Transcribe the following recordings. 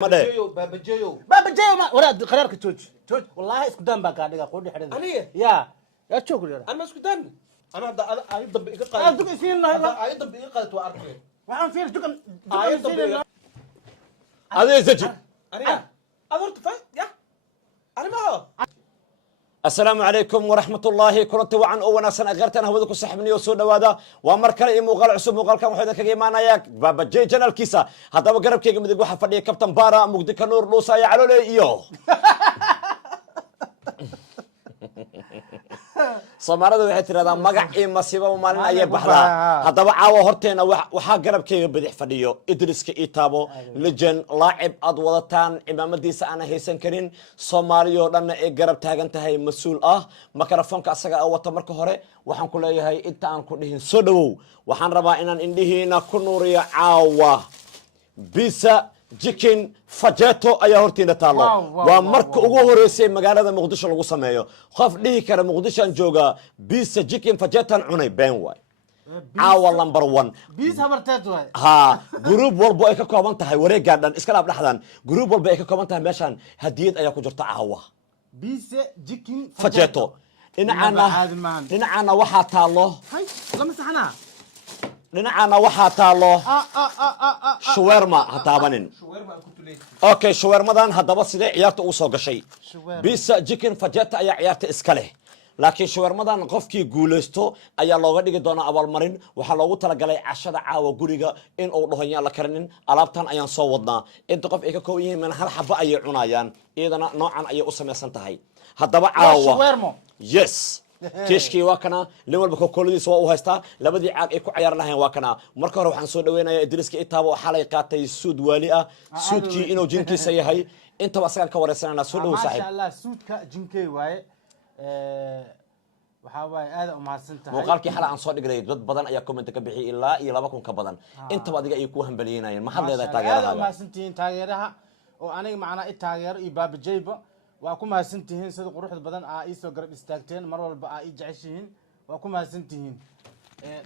بابا جيو ما ولاد قرارك توج والله اسكدان بقى قاعد اقول حدا علي يا تشوكر انا ما اسكدان انا ايضا بايقاظ ايضا يصير ايضا بايقاظ واركين ما أنا فير جوكم ايضا هذا زجي انا اضرت فاي يا انا ما هو السلام عليكم ورحمة الله كلنتي وعن أونا سنة غيرتنا هو ذكو سحبني وسود هذا ومركل إيه مغال عصب مغال كم واحد كجي معنا ياك بابا جي جنال كيسة هذا بقرب كي مدقوا حفظي كابتن بارا مقدك نور لوسا يعلو لي إيوه Soomaalida waxay tiraahdaa magac iyo masiibo maalin ayay baxdaa hadaba caawa horteena waxa garabkayga bidix fadhiyo Idriska Itaabo legend laacib ad wadataan imaamadiisa aan haysan karin Soomaaliyo dhan ay garab taagan tahay mas'uul ah makarafoonka asaga wata marka hore waxaan ku leeyahay inta aan ku dhihin soo dhawow waxaan rabaa inaan indhihiina ku nuuriyo caawa bisa chicken fajeto ayaa hortiina taalo waa marka ugu horeysay magaalada Muqdisho lagu sameeyo qof dhihi kara Muqdisho aan jooga bisa chicken fajetan cunay been way caawa number 1 bis habarteed way ha group walba ay ka kooban tahay wareega dhan iska laab dhaxdan group walba ay ka kooban tahay meeshan hadiyad ayaa ku jirta caawa bis chicken fajeto dhinacana waxaa taalo hay lama saxna dhinacana waxaa taalo shawarma hataabanin okay shawarmadan hadaba sidee ciyaarta u soo gashay bisa chicken fajeta ayaa ciyaarta iska leh laakiin shawarmadan qofkii guuleysto ayaa looga dhigi doonaa abaalmarin waxa loogu talagalay cashada caawa guriga in uu dhahoyaan la karinin alaabtan ayaan soo wadnaa inta qof ay ka kooban yihiin man hal xaba ayay cunayaan iyadana noocan ayay u samaysan tahay hadaba caawa yes تشكي وكنا لول بكوكولدي سوا وهستا لبدي عاق إكو عيار لهين وكنا مركه روح نسود وين إدريس كي إتابو حالي قاتي سود والية سود كي إنه جنكي سيهاي أنت واسكان كورسنا سود وصاحب ما شاء الله سود كجنكي واي وحاوي هذا ومع سنتها وقال كي حلا عن صادق ريد بدن أيكم أنت كبيحي إلا يلابكم كبدن أنت بعد يكوهم بلينا ما حد هذا تاجرها ما سنتين تاجرها وأنا معنا التاجر إباب جيبه وأكون ما سنتين صدق روح البدن إيسو قرب استاكتين مرة البقى يجعشين وأكون ما سنتين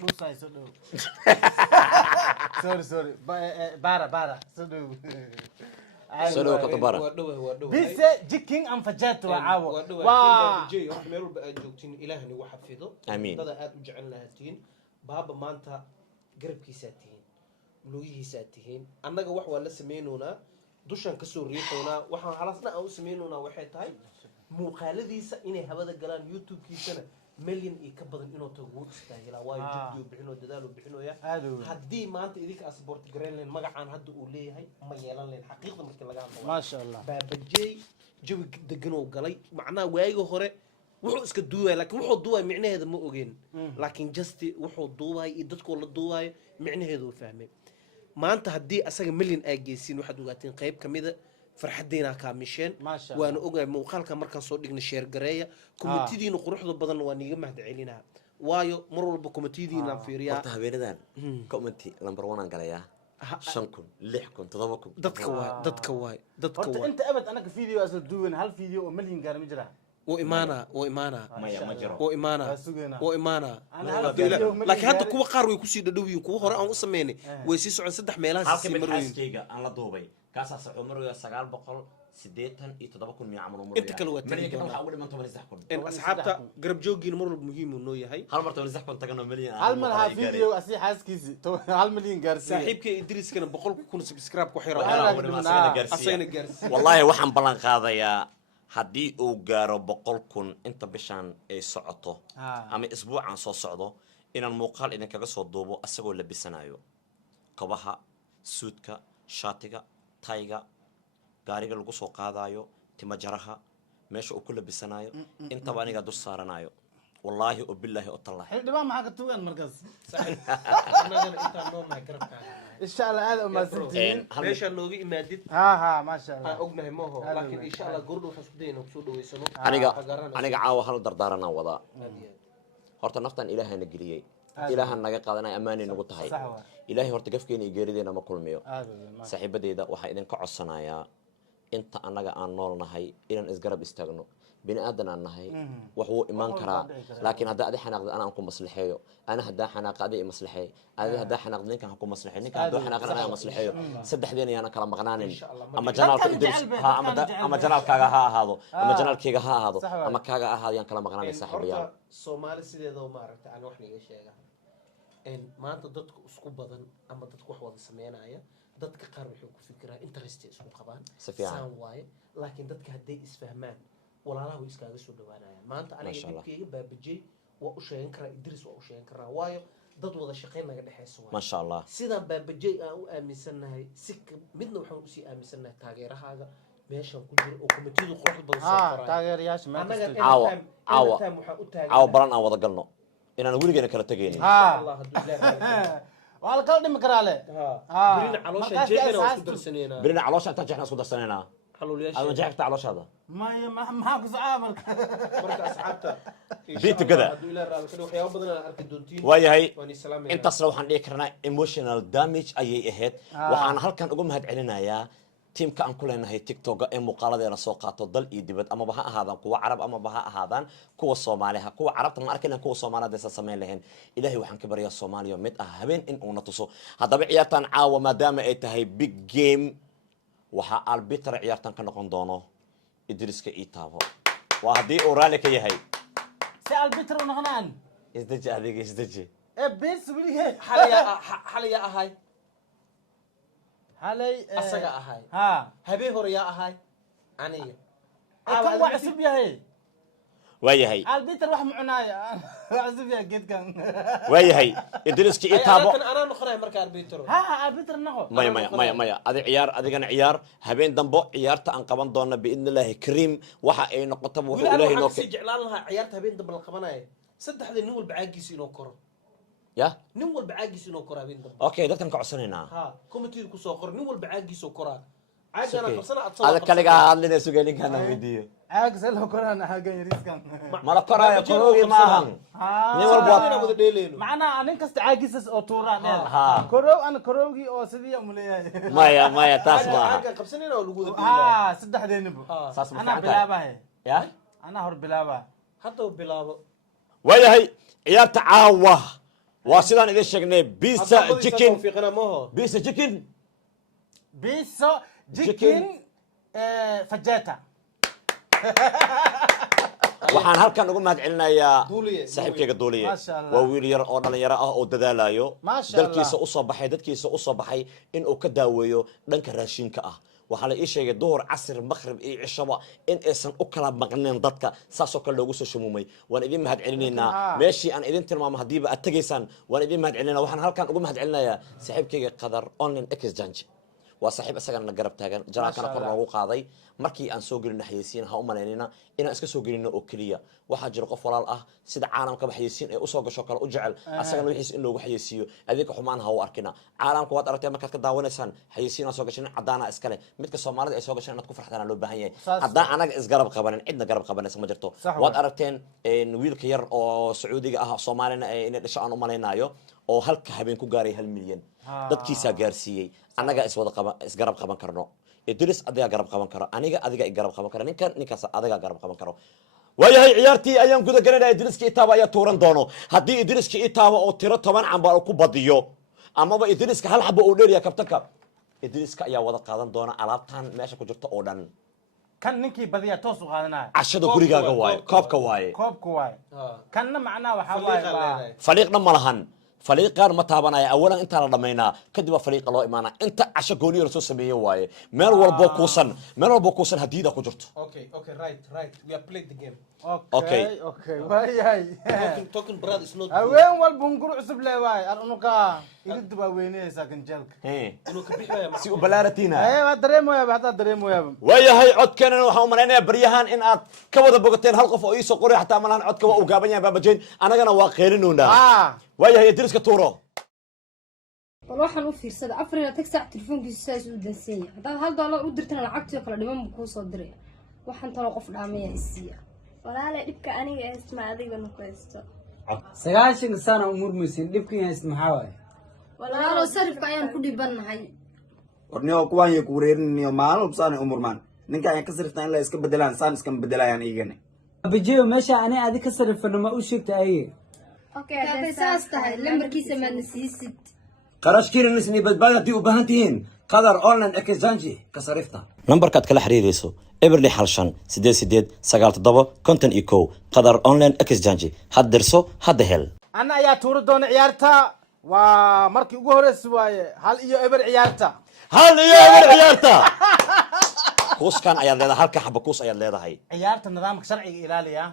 روسا يسولو سوري بارا سولو كتبارا بس جيكين أم فجأت وعاو جي ميرو بقى جوتين إلهني وحفظه آمين هذا جعلنا هاتين بابا ما أنت قرب كيساتين ملويه ساتين أنا جوا ولا سمينونا دوشان كسور ريحونا وحنا خلصنا أو سمينونا وحيد هاي مقالديسا إني هبدا قلان يوتيوب كيسنا مليون يكبدن إنه تقول استاهلا واي جديو بحنو ددالو بحنو يا هدي ما أنت إذيك أسبورت جرينلين ما عن هدو أولي هاي ما يلان لين حقيقة مثل لقان ما شاء الله بابجي جو دقنو قلي معناه وايجو هره وحو اسك دوواي لكن وحو دوواي معناه هذا مو أوجين لكن جستي وحو دوواي إدتكو ولا دوواي معناه هذا فهمي ما أنت هدي أساق مليون أجيسين واحد وقاتين قيب كميدا فرحدينا كاميشين وأنا أقول موقعك مركز صوت لقنا شير قرية كومتيدي نقروح ضد بدن واني جمعت علينا وايو مرور بكومتيدي نفيريا قلتها بيردان كومنتي نمبر 1 قال يا شنكم لحكم تضبكم دتك واي أنت أبد أنا كفيديو أصل دوين هل فيديو مليون قال مجرى وإيمانا لكن حتى كوا قارو يكسي دوبي كوا هراء أو سميني ويسيس عن سدح ميلان سيمروين حاسكيجا أنا دوبي كاساس عمره سجال بقول سديتن يتضبكم مع عمره أنت كلوات مليون كم حاول ما أنتم نزحكم إن أصحابتا قرب جوجي المر مهم إنه يهاي هل مرة نزحكم تجنا مليون هل مرة فيديو أسي حاسكيزي هل مليون قارسي صاحبك إدريس كان بقول كون سبسكرايب كحيرة أسينا قارسي والله وحن بلان هذا يا haddii uu gaaro 100,000 inta bishan ay socoto ama isbuucan soo socdo inaan muuqaal idin kaga soo duubo asagoo labisanayo kabaha suudka shaatiga tayga gaariga lagu soo qaadayo timajaraha meesha uu ku labisanayo inta aniga dul saaranayo wallahi oo billahi oo tallahi xildhibaan maxaa ka tuugan markaas أنا أنت نوم ما قرب إن شاء الله هذا ما سنتين ليش النوغي إمادد ها ما شاء الله أقنع ما هو لكن إن شاء الله قرده حسدين وبسوده ويسنو aniga caawa hal dardaarana wada horta naftan ilaahay na geliyay ilaahan naga qaadanay amaanay nagu tahay ilaahay horta gafkeena iyo geerideena ma kulmiyo saaxiibadeeda waxa idin ka codsanayaa inta anaga aan noolnahay inaan isgarab istaagno bini aadan aan nahay wax uu iman karaa laakiin hadda adi xanaaqda ana aan ku maslaxeeyo ana hadda xanaaqa adi maslaxeey adi hadda xanaaqda ninkan ku maslaxeey ninkan hadda xanaaqna ana maslaxeeyo saddexdeena yana kala maqnaanin ama janaalka idris ha ama janaalkaaga ha ahaado ama janaalkayga ha ahaado ama kaaga ahaado yan kala maqnaanay saaxiibayaal Soomaali sideedoo maaragtay aan wax niga sheegaa maanta dadku isku badan ama dadku wax wada sameynaya dadka qaar waxay ku fikiraan interest isku qabaan saan waaye laakiin dadka hadday isfahmaan walaalaha way iskaaga soo dhawaanayaan maanta aniga dibkayga baabajay waa u sheegan karaa idris waa u sheegan karaa waayo dad wada shaqayn naga dhaxayso ma sha Allah sidaan baabajay aan u aaminsanahay si midna waxaan u sii aaminsanahay taageerahaaga meeshan ku jiro oo komitiyadu quruxda badan soo qoray taageerayaasha anaga caawa balan aan wada galno inaan weligeena kala tagaynin Allah hadduu ilaahay waa la kala dhimi karaa le برينا علوشة جيبنا واسكو درسنينا برينا علوشة انت جحنا اسكو درسنينا حلوليش انا جاك تاع علوشة هذا ما كنت عامل مركز أصحابته بيت كذا ويا هي انت اصلا waxaan dhigi karnaa emotional damage ayay ahayd waxaan halkan ugu mahad celinayaa teamka aan ku leenahay TikTok ee muuqaaladeena soo qaato dal iyo dibad ama ha ahaadaan kuwa Carab ama ha ahaadaan kuwa Soomaaliha kuwa Carabta ma arkin kuwa Soomaalida aysan sameyn lahayn Ilaahay waxaan ka baryaa Soomaaliya mid ah habeen in uu na tuso hadaba ciyaartan caawa maadaama ay tahay big game waxa arbiter ciyaartan ka noqon doono Idriska Itaabo waa hadii uu raali ka yahay si arbiter u noqonaan isdaji adiga isdaji بس وليه حاليا أهاي حالي أسجع أهاي ها هبي هوريا أهاي عني كم وعسب يا هي ويا هي البيتر واحد معنايا وعسب يا جد كان ويا هي إدريس كي إتابو أنا نخرج مركز البيتر ها البيتر نخو مايا هذا عيار هذا كان عيار هبين دنبو عيارت عن قبان دونا بإذن الله كريم وحا أي نقطة وحا إلهي نوكي سجع لها عيارت هبين دنبو القباناي صدق هذا نول بعاجي سينوكر يا نول بعاجي سينوكر هبين دنبو أوكي ده كان كعسنينا ها كوميتي كوسوكر نول بعاجي سوكرا عاجي أنا قصنا هذا كلي قاعد لنا سجلين كان فيديو عاكس اللي كورانا حاجة يريسكان ما لقرا يا كروي معهم نيول بوت معنا أنا كست عاكس أو تورا كرو أنا كروجي أو سدي أمليه مايا تاسمع عاجي قبسنينا ولا جود سدح دينبو أنا أنا بلابه يا أنا هر بلابه حتى بلابه ويا هي عيار تعاوه واسيدان إذا شقنا بيتزا تشيكن بيتزا تشيكن بيتزا تشيكن فجاتا waxaan halkan ugu mahad celinayaa saaxiibkayga duuliye waa wiil yar oo dhalinyaro ah oo dadaalayo dalkiisa u soo baxay dadkiisa u soo baxay in uu ka daaweeyo dhanka raashinka ah waxa la ii sheegay duhur casr maghrib iyo cishaba in aysan u kala maqneen dadka saasoo kale loogu soo shamuumay waan idin mahad celinaynaa meeshii aan idin tilmaamo hadiiba aad tagaysaan waan idin mahad celinaynaa waxaan halkan ugu mahad celinayaa saaxiibkayga qadar online exchange waa saaxiib asagana garab taagan jaraalkana kor loogu qaaday markii aan soo gelino xayeysiin ha u maleynina inaan iska soo gelino oo kaliya waxa jira qof walaal ah sida caalamka xayeysiin ee u soo gasho kale u jecel asagana wixiis in loogu xayeysiiyo adeega xumaan ha u arkina caalamka waad aragtay markaad ka daawanaysaan xayeysiin soo gashin cadaana iskale midka Soomaalida ay soo gashaan inaad ku farxdaan loo baahan yahay haddaan anaga isgarab qabanin cidna garab qabanaysa ma jirto waad aragteen wiilka yar oo Sacuudiga ah Soomaalina inay dhasho aan u maleynayo oo halka habeen ku gaaray 1 milyan dadkiisa gaarsiiyay anaga isgarab qaban karno Idris adiga garab qaban karo aniga adiga garab qaban karo ninkaas adiga garab qaban karo waayahay ciyaartii ayaan guda galanay Idriska Itaaba ayaa tuuran doono haddii Idriska Itaaba oo tiro 10 cambaar ku badiyo amaba Idriska hal xabo uu dheeriya kabtanka Idriska ayaa wada qaadan doona alaabtan meesha ku jirta oo dhan kan ninkii badiya toos u qaadanaa cashada gurigaaga waaye koobka waaye kanna macnaa waxa waaye fariiqna ma lahan fariiqan ma taabanaya awalan inta la dhameynaa kadib fariiqa loo imaana inta casho gooniyo soo sameeyay waaye meel walbo kuusan hadiida ku jirto okay right we have played the game okay waayahay talking brother is not haween walba ungur cusub leeyahay anuka irid baa weynaysa ganjalka inuu ka bixiyo si u balaaratina waa dareemoyaa hada dareemoyaa waayahay codkana waxaan u maleynayaa baryahan in aad ka wada bogateen hal qof oo ii soo qoray xataa malahan codka waa u gaaban yahay baabajeen anagana waa qeelinoona waayahay Idriska tuuro waxaan u fiirsaday afrina tag saac telefoonkiisa saas u danseeyay hadaad $1 u dirtana lacagtii kala dhiman ku soo diray waxaan talo qof dhaamaya isiya walaal dhibka aniga isma adiga nuqaysto 9 sano umurmaysin dhibkiina maxaa waay walaalo sarifka ayaan ku dhibanahay warniyo kuwaan ku wareerinayo maalin ubsaan umurmaan ninka ay ka sirftaan la iska bedelaan saan iska bedelayaan iigana abajeyo meesha ani adi ka sarifano ma u sheegta aye Okay, hadday saas tahay lambarkiisa maadna siisid qarashkiina nisni badbaad haddii u baahan tihiin qadar online exchange ka sarifta nambarkaad kala xiriirayso eberli xalshan 88 97 qadar online exchange had dirso hadda hel ana ayaa tuuri doona ciyaarta waa markii ugu horeysa waaye hal iyo eber ciyaarta hal iyo eber ciyaarta kuuskan ayaad leedahay halka xaba kuus ayaad leedahay ciyaarta nidaamka sharciga ilaaliya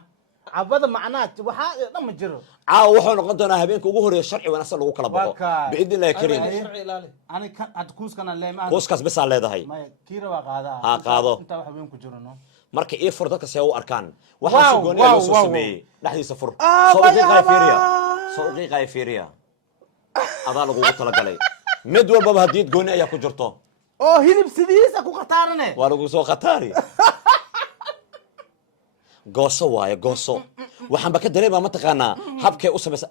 cabada macnaha waxaa dhan ma jiro caawa wuxuu noqon doonaa habeenka ugu horeeya sharci wanaagsan lagu kala baxo biidni illaahi kariim sharci ilaali ani kan had kuuskana leemaa kuuskaas bisaa leedahay may kiira waa qaadaa Ha, qaado. inta wax weyn ku jiro no marka ii fur dadka see u arkaan waxaa si Wow, gooniya loo wow, soo wow, sameeyey dhexdiisa fur Ah, soo bay uqiiqaya fiiriya Allah. soo uqiiqaya fiiriya adaa lagugu talagalay mid walbaba hadiyad gooni ayaa ku jirto oo hilib sidiisa ku khataarane waa lagu soo khataari gooso waaye gooso waxaanba ka dareemaa mataqaanaa habkee u samaysa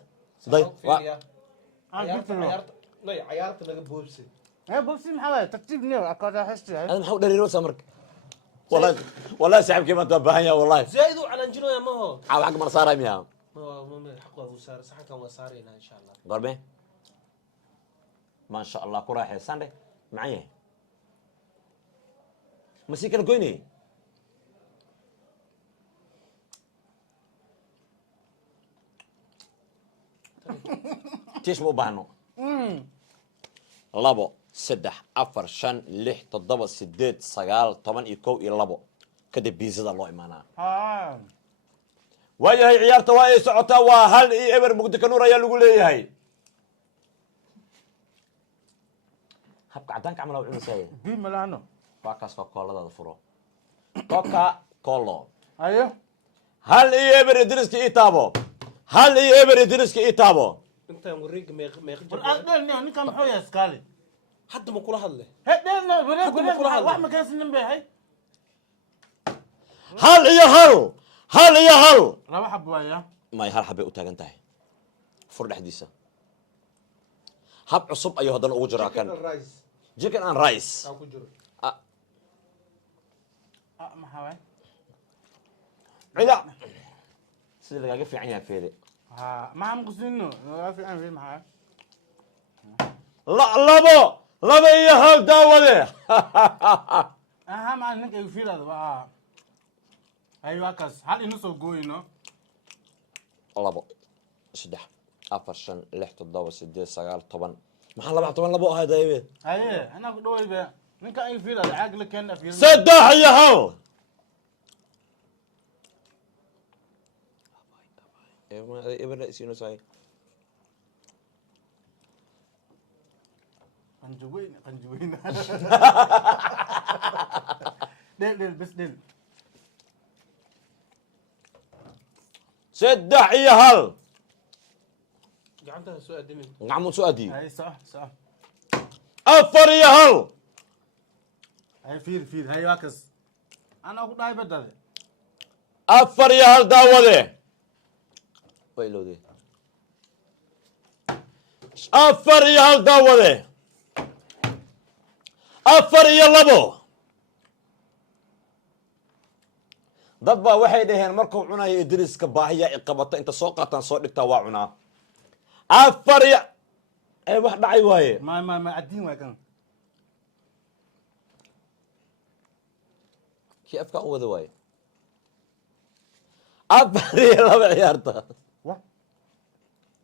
day waa cayaarta laga boobsay بصي محمد ترتيب نيو أكاد أحس هذا محاول دليل سمرك والله والله صاحبك ما تبهن يا والله زايدوا على انجلو يا ما هو عاو حق من صار يا ما حقه ابو سار صحك هو سارينا ان شاء الله قربي ما شاء الله كراحي ساندي معي مسيك القويني تيش مو بهنو لابو سدح أفر شن لح تضبط سديد سجال طبعا يكو يلابو كده بيزيد الله إيمانا ها ويا هي عيارته ويا سعوته وهل إيه إبر مقدك نورا يا لقول إيه هاي هبك عدانك عملوا عيون ساي بي ملانو باكاس كوكولا هذا فرو كوكا كولو أيوه هل إيه إبر يدرس كي إتابو هل إيه إبر يدرس كي إتابو انت مريق ما يخجل والأقل نحن كم حوي أسكالي حد ما كل هذا هدينا بريك حكم بريك القرآن. واحد ما كان سنن بيه هاي هل إيه هل إيه هل روح أبويا ما يهال حبي أتاجن تاعي فرد حديثة هب عصب أيها هذا الأوجر كان الرايس جيكن أن رايس او كجر ما حوي علا سيدي لقى في عينها فيري ها ما هم قصدينه ما في أنا في معاه لا لابا إيه هل داولي أهم عن إنك يفيل هذا بقى أيوة كاس هل إنه سو جوي إنه لابا سدح أفر شن لحت الضوء سدي سجال طبعا ما حلا بعد طبعا لابا هذا يبي أيه أنا أقول له يبقى إنك يفيل هذا عقل كان يفيل سدح يا هل ابن رئيسي نساي قنجوين قنجوين دل بس دل سدح يا هل قعدتها سؤال دمي نعم سؤالي أي صح صح أفر يا هل أي فيل هاي واكس أنا أقول هاي بدل أفر يا هل داولي ويلو دي أفر يا هل داولي أفر يا لبو dad baa waxay dhaheen markuu cunayo idriiska baahiya iqabata inta soo qaataan soo dhigtaa waa cunaa afar ya ee wax dhacay waaye ما عدين وكان kii afka u wada waaye afar iyo laba ciyaarta وا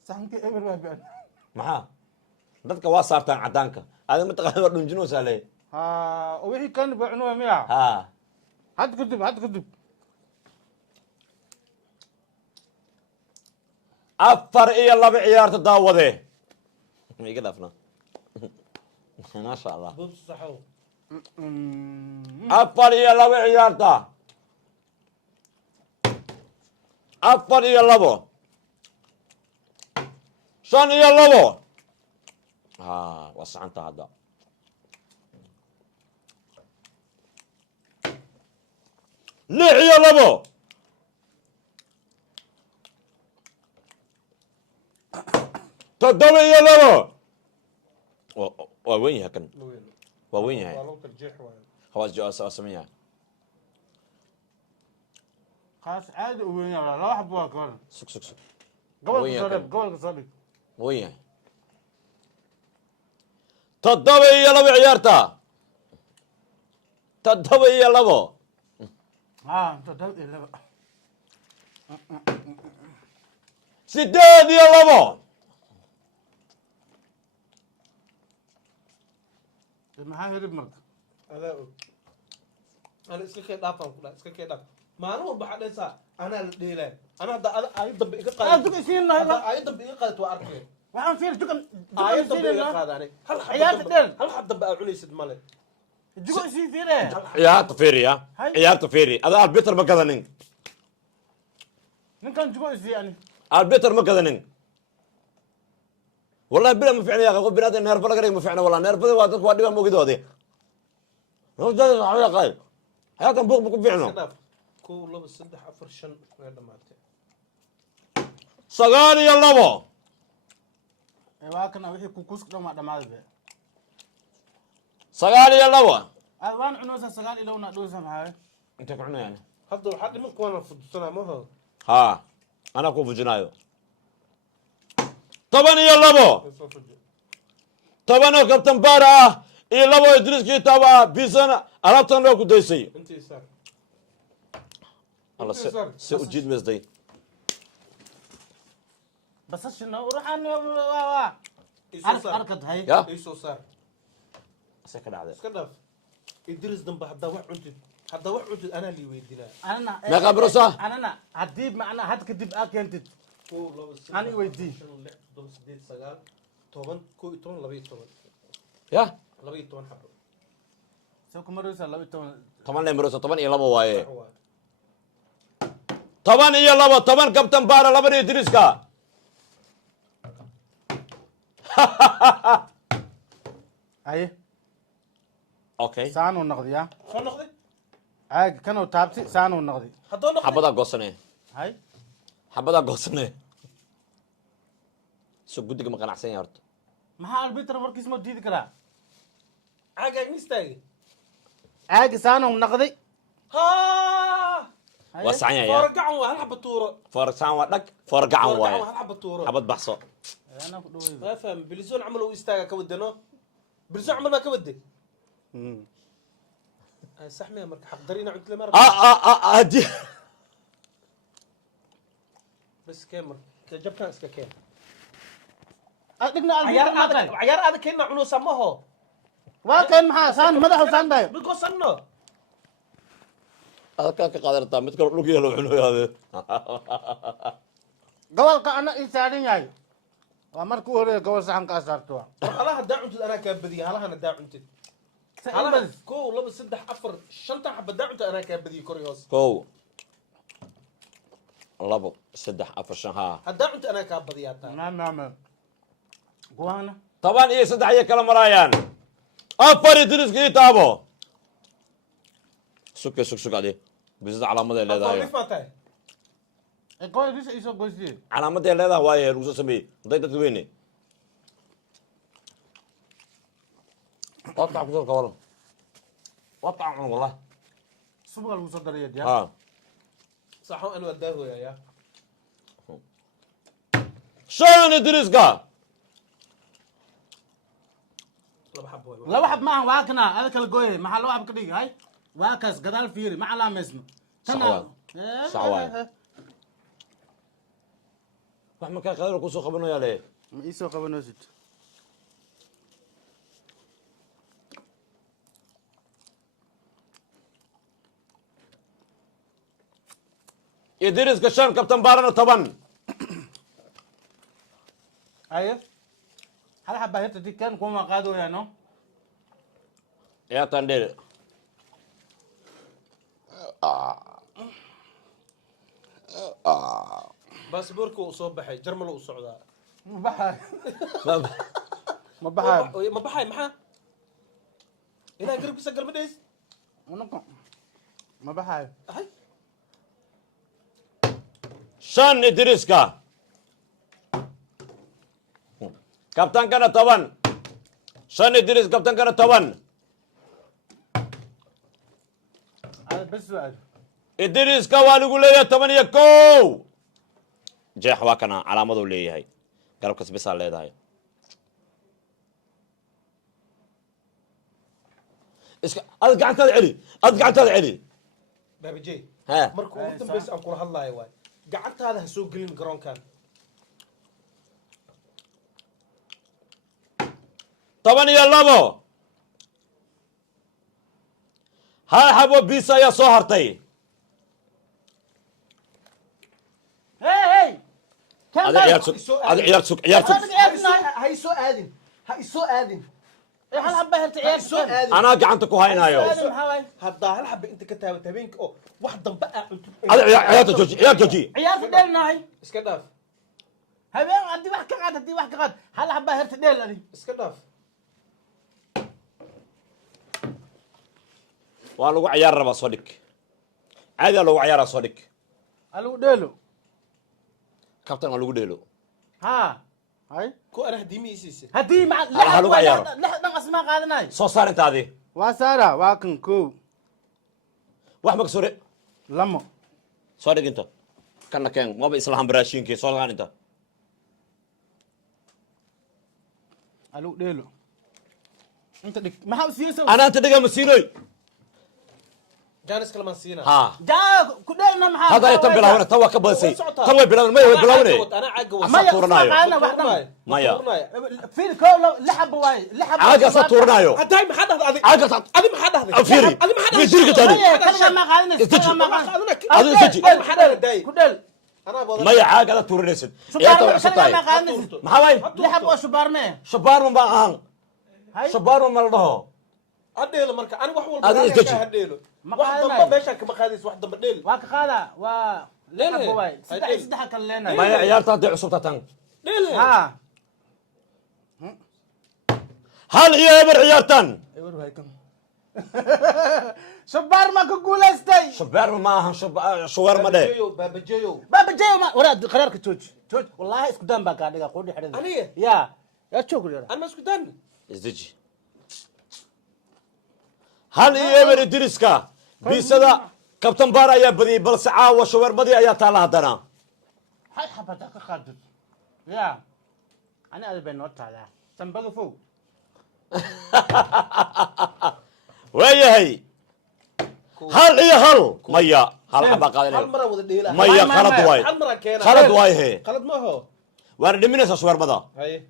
صحن كي إبر وابن maxaa dadka waa saartaan cadaanka aad mataqaana waa dhunjinoosaa le ها وحي كان بعنوه مياه ha هاد كتب afar iyo laba ciyaarta daawade ma iga dhaafna maasha allah بوبس صحو afar iyo laba ciyaarta afar iyo labo shan iyo labo ha waa saxanta hadda lix iyo labo toddoba iyo labo waa weyn yahay kan waa weyn yahay والله ترجيح وايد خلاص جاء سميها خلاص عادي وين لا واحد واكل سك سك سك قبل وين صدق قبل صدق وين تضبي يا لبو عيارتا تضبي يا لبو انت دلت لا سداد يا لبو ما هرب مرق انا اسكا كي دافان كلا اسكا كي داف ما انا بحدثا انا ديلان انا دا اي دب ايغا قاد انت سين لا اي دب ايغا قاد واركي waxaan fiir dukan اي دب ايغا قاد اني هل عيال تدل. هل حد دب عنيسد مالك dukan sii fiire عيارتا فيري يا هاي. عيارتا فيري هذا البيتر ما قدنين ninkan dukan sii yani البيتر ما قدنين والله بلا ما فعنا يا اخي بنادم نيرف ولا قريب ما فعنا والله نيرف وادك وادي ما موجود هو ده على قايل هذا بوق بوق فعنا داف كو لب صدح افر شن دماتي سغال يا لبو waa kana wixii ku kus dhama dhamaade سغال يا لبو waan cunoosa sagaal ilowna dhoosa maxaa انت كعنا يعني هذا حد من كوانا فدسنا ما هو ها انا كوفو جنايو طبعا يا لبو طبعا كابتن بارا اي لبو ادريس كي تابا بيسنا الابتن لو كديسي انت يسار الله سأجيد مزدي بس شنو روح عني waa arkad hay يا ايسو صار سكن عادي اسكا داف ادريس دنب حدا wax cuntid حدا wax cuntid انا اللي ويدينا anana ما قبرصه anana hadii macna had kadib aa keentid كو لب أنا ويدي. دول سديد سغال توبن كو يتون لبي توبن يا لبي توبن حبه soo kuma roosa 12 طبعا لا مروسه طبعا يا لبو واي هو طبعا يا لبو طبعا كابتن بارا لبري ادريس كا ay اوكي saanu naqdiya شو ناخذ aag kanoo taabti saanu naqdi هذول ناخذ حبدا قوسنه hay حبدا قوسنه سو قدك ما قنعسن يا horta maxaa arbiter warkiis ma diidi karaa عاقا مستاهي aag saanu naqdi ها واسعين يا فرقعوا هل حبه طوره فرسان ودق فرقعن واي هل حبه طوره حبد بحصو ana ku dhawey ما فهم بلزون عملوا استاغا كودنو بلزون عمل ما كودي سحمي مرك حضرينا عند المره هدي بس كامر جبت اسكا كام adigna عيار هذا كنا عنو سموه waa kan maxaa saan madaxu saan dhahay بقول سنه هذا كان قادرتا مid kale dhulka yelo cuno yaade gobolka ana ii saaran yahay waa markii u horeeya gobol saxankaa saarto هلا هدا عنت انا كابدي هلا انا دا عنت هلا كو لب صدح افر شنطه حبه دا عنت انا كابدي كوريوس kow labo saddex afar shan haa هدا عنت انا كابدي يا maam kuwaana toban iyo saddex ayay kala maraayaan afar idriiska ii taabo sug adi bisada calaamaday leedahay كيف ما تاي goolkiisa ii soo goysiyey calaamaday leedahay waaye lagu soo sameeyey haday dadka weyne قطع كذا كولا قطع من والله subga lagu soo daraya diyaa ها صح انا وداه يا شلون ادريسكا لما حبوا laba xab maaha waa kana ada kala gooyay maxaa laba xab ka dhigi hay waa kaas gadaal fiiri ma calaameysno صح واي. wax ma ka qadar ku soo qabanayaa le ma ii soo qabanaysid idriiska shan kabtan baarana toban aye hal xabaa hirta dikan kuma qaadooyaano yaa tandheer باسبورك وصوب بحي جرمل وصعدا ma baxaay ma baxaay ما بحي محا الى قرب سقل مديس unaka ma baxaay هاي shan idriiska kabtankana toban shan idriis kabtankana toban ada bes waa إدريس كوالي يقول لي 8 كو جيح واكنا على مدو لي هاي قالوا كسبس على هاي إيش أرجع أنت العلي أرجع أنت العلي بابي جي ها markuu ugu dambeys aan kula hadlayo waay gacantaada ha soo gelin garoonkan 8 لبو هاي حبو بيسا يا صهرتي هي هذا عيال سوق هذا عيال سوق عيال سوق ha isoo aadin ha isoo aadin هل حبه هرت عيال isoo aadin أنا قعنتك وهاينايو haddaa hal xaba inta ka taawata habeenka oo wax dambe ah cunto هذا عيال جوجي عيال جوجي عيال ديلنا هاي iska dhaaf هبين عندي واحد كقعد عندي واحد كقعد هل حبه هرت ديل أدي iska dhaaf والله عيال ربا صدق عادي لو عيال صدق ألو ديلو كابتن لو ديلو ها هاي ku ana hadimiisiisa هدي مع هلو عيارو. لا اسماء قادناي سو صار انت هذه واسارة واكن كو واحد مكسور لما صادق انت كان ما بإسلام براشين كي صادق انت ألو ديلو انت ديك ما هو سياسة انا انت دقه مسينوي jaanis kale maan siinaa ها جا كدلنا محل هذا يتم بلاونه تو كبسي تو بلاونه ما هو بلاونه ana caaga ما سطورنايو. يقصنا قانا واحدة ما يا في كل لحب واي لحب عاقه سطورنايو hadday maxaa dhahday عاقه adi maxaa dhahday افيري adi maxaa في ديرك ثاني كل ما قادنا كل ما قادنا هذا سجي maxaa dhahday كدل anaa bodan ما يا عاقه تورنيسد يا تو كل ما عصتاي قادنا ما هاي لحب وشبار ما شبار ما هان هاي شبار ما له hadheelo marka ani wax walba Adi aan isdeji. ka hadheelo Ma wax qaadanayo. dambe meeshaan kama qaadayso wax dambe dheel واك هذا و لحب ليه؟ واي هاي سدح ديل. سدح كلنا ما يا عيال تاع عصبتها تان dheel ها هل هي ابر عيارتان ايوه هاي كم شبار ما كقول استي شبار ما هان شوار ما ده baabajeeyo بابا جاي ما ورا قرارك توج والله اسكو دم باك هذا قولي حدا aniga يا تشوف يا ana ma isku dan ازدجي هل هي ابر ادريسكا بيسدا كابتن بارا يا بدي بل ساعه وشوار بدي يا تالا هدنا هاي حبتك خدت يا انا ابي نوت على سنبغ فوق ويا هي هل هي هل ميا هل حبا hal قادر mara wada dheela ميا ما- خلط واي hal mara keena خلط واي هي qalad ma aho وانا دمينس شوار بدا haye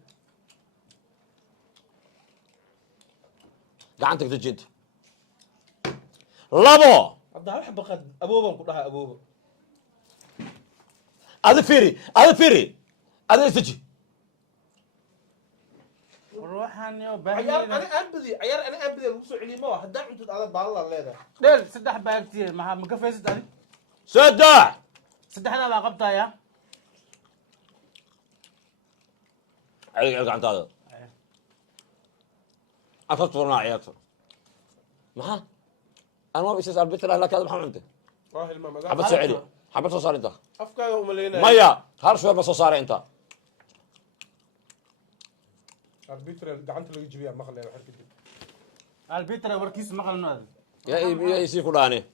قعنتك تجد لابو hadda hal xaba qaad abooban ku dhaha abooba هذا فيري هذا فيري هذا ازدجي روحاني cayaar وبهني ana aan badi cayaar ana aan badi lagu soo celiyo ma haddaa cuntid adag baalala leedahay ديل سدح بارتي ما مكفيت علي سدع سدح انا باقبطها يا عليك قعنت هذا أفطرنا عياته ما أنا ما بيسأل بيت الله لك هذا محمد أنت waa hilmaamada حبت سعيدي حبت صار أنت afkaaga uma leynaya ميا هل شوي بس صار أنت arbitral gacanta laga jibiyaa maqlaya wax kadib البيتر وركيس مقل هذا يا يسي كلاني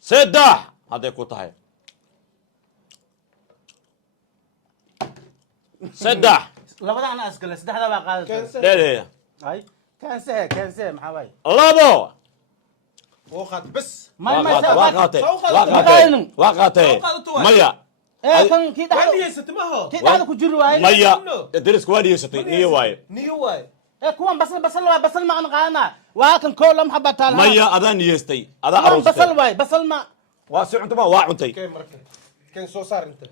سدح هذا يكون هاي سدح لبدا انا اسكل سدح هذا باقال ليه ليه هاي كان سه محاوي لابو oo qaad bas واقعتي ميا ايه كان كي waa دحد niyeysatay ma aho كي دحد كجر واي ميا درس كوادي يستي إيه واي niyo waay ايه كون بصل ما قانا واكن كل محبه تال ميا أذان يستي هذا كون عروس بصل واي بصل ما واسع أنت ما واعنتي keen marka keen soo saar inta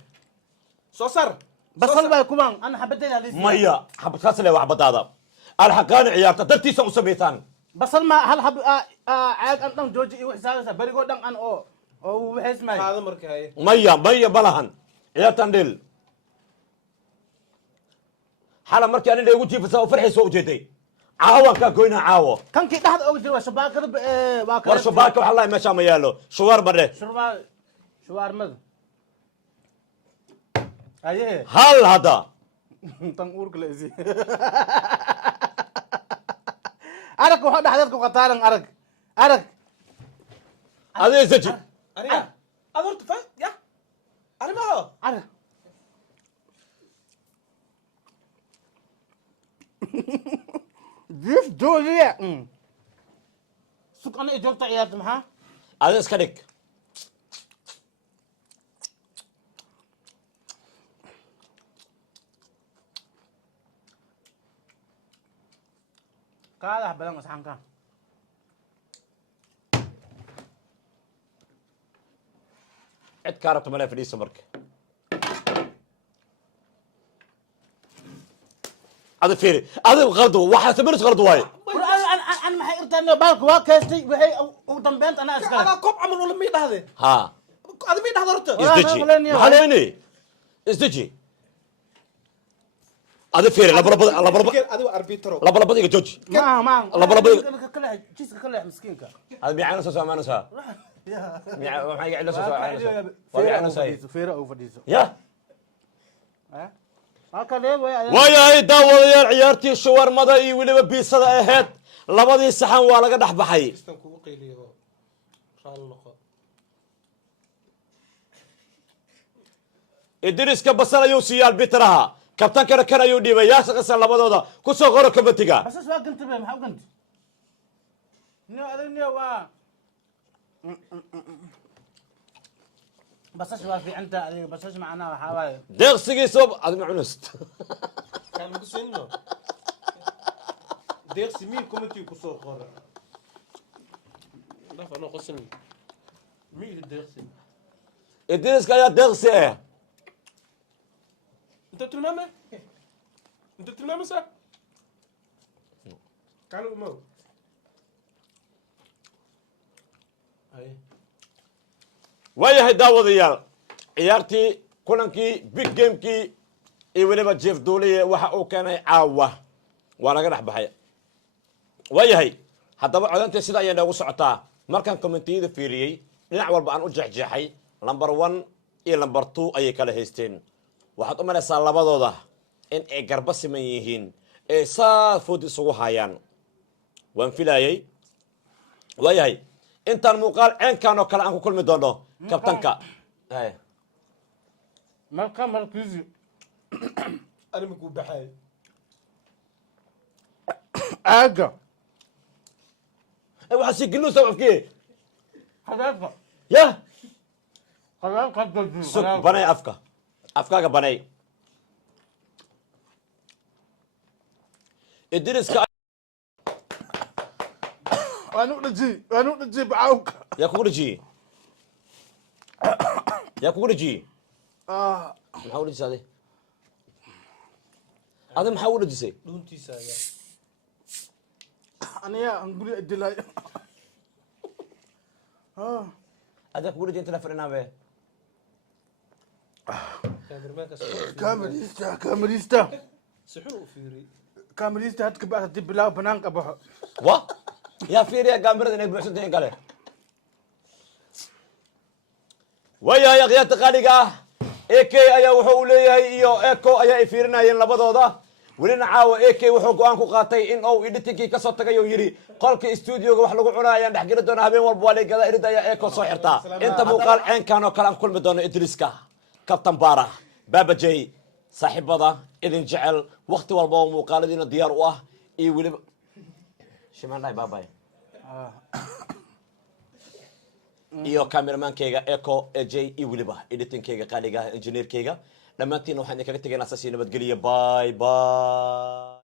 soo saar بصل واي كمان انا حبيت هذه ميا حبت كاسله وحبت هذا الحقان عيارته درتي سو سميتان بصل ما هل حب عاد انت جوجي وحسابه بريغو دن ان او وحس ماي qaada marka haye ميا بلهن عيارتان ديل حالا مركي أنا اللي وجهي فسا وفرحي سوق جدي عاوة كاكوينا عاوة كان كي دحد اوجي وشباك واكل ورشباك والله ما شاء ميالو شوار بره شوار مذ ايه هل هذا تنقورك لازي أرك وحد حدثك قطارن أرك هذا يزجي أنا أدورت فاهم يا أنا ما هو عرق جيف دولي سوق أنا إجوبت عيالتي محا ada iska dhig كاله بلان مسحان كان cid kaa rabta male fadhiisa marka ada fiiri adiga qaldo waxaa samaynaysa qaldo waaye أنا ما حيرتني بالك واكستي وهي ودنبنت أنا أنا أسكت كوب عمل ولا مين هذا ha هذا مين هذا رتب Wala, isdeji wala niyo. maxaa leeni isdeji ada fiiri هذا أربيترو labalabadiga jooji ما الله بلا كله جيس كله مسكينك ada miyaana soo samaynaysaa maxay ila soo samaynaysaa waa miyaana فيرا أو فديسو ya هكذا waayahay daawadayaal ciyaartii shawarmada iyo weliba biisada ahayd labadii saxan waa laga dhex baxay استنكو قيلي هو شاء الله idriiska basal ayuu siiyaal bitiraha kabtankana kan ayuu dhiibay yaasa qasan labadooda ku soo qoro kabatiga بس ما قلت بهم ما قلت نيو هذا نيو بس ايش في انت بس ايش معناه حواي deeqsigiisa ad ma cunust كان بسنه ديرسي مين كومنتي كسو قرا لا فانا قسم مين ديرسي idriiska ayaa deeqsi ah انت تنام انت تنام سا قالوا مو اي waayahay daawadayaal ciyaartii kulankii big gamekii iyo weliba jeef duuliye waxa uu keenay caawa waa laga dhex baxay waayahay haddaba codantii sida ayay noogu socotaa markaan kommentiyada fiiriyey dhinac walba aan u jeexjeexay number 1 iyo number 2 ayay kala haysteen waxaad u malaysaa labadooda in ay garba siman yihiin ee saafood isugu hayaan waan filayay waayahay intaan muuqaal ceenkan oo kale aan ku kulmi doono kabtanka مالكا مالكيزي انا مكو بحاي اجا waxaa sii gelino sababkii حضرتك ya حضرتك sug banay afkaaga banay idriiska انا نجي بعوك yaa kugu dhejiyey yaa kugu dhejiyey maxaa u dhejisay adi maxaa u dhejisay دونتي سايا انا يا نقول ادلاي adaa kugu dhejiyay inta la fadhinaabe كاميرا ماك كاميريستا سحر فيري كاميريستا هاتك بقى تجيب بلا بنانك ابو wa yaa fiiriya gaamirada inay buuxsantay in kale waayahay akhyaarta qaaliga ah ak ayaa wuxuu u leeyahay iyo eco ayaa ay fiirinayeen labadooda welina caawa ak wuxuu go-aan ku qaatay in uu editingkii kasoo tagay oo yidhi qolka studioga wax lagu cunaa ayaan dhex geli doonaa habeen walba waa laygada irid ayaa eco soo xirtaa inta muuqaal ceenkan oo kale aan kulmi doono idriiska kabtan baara baabajey saaxiibada idin jecel wakti walba oo muuqaaladiina diyaar u ah iyo weliba shimaandhahay baabay iyo cameramankeyga eco aj iyo weliba editingkeyga qaaliga ah engineerkeyga dhammaantiina waxaan idinkaga tegaynaa saasi nabadgeliya bye bye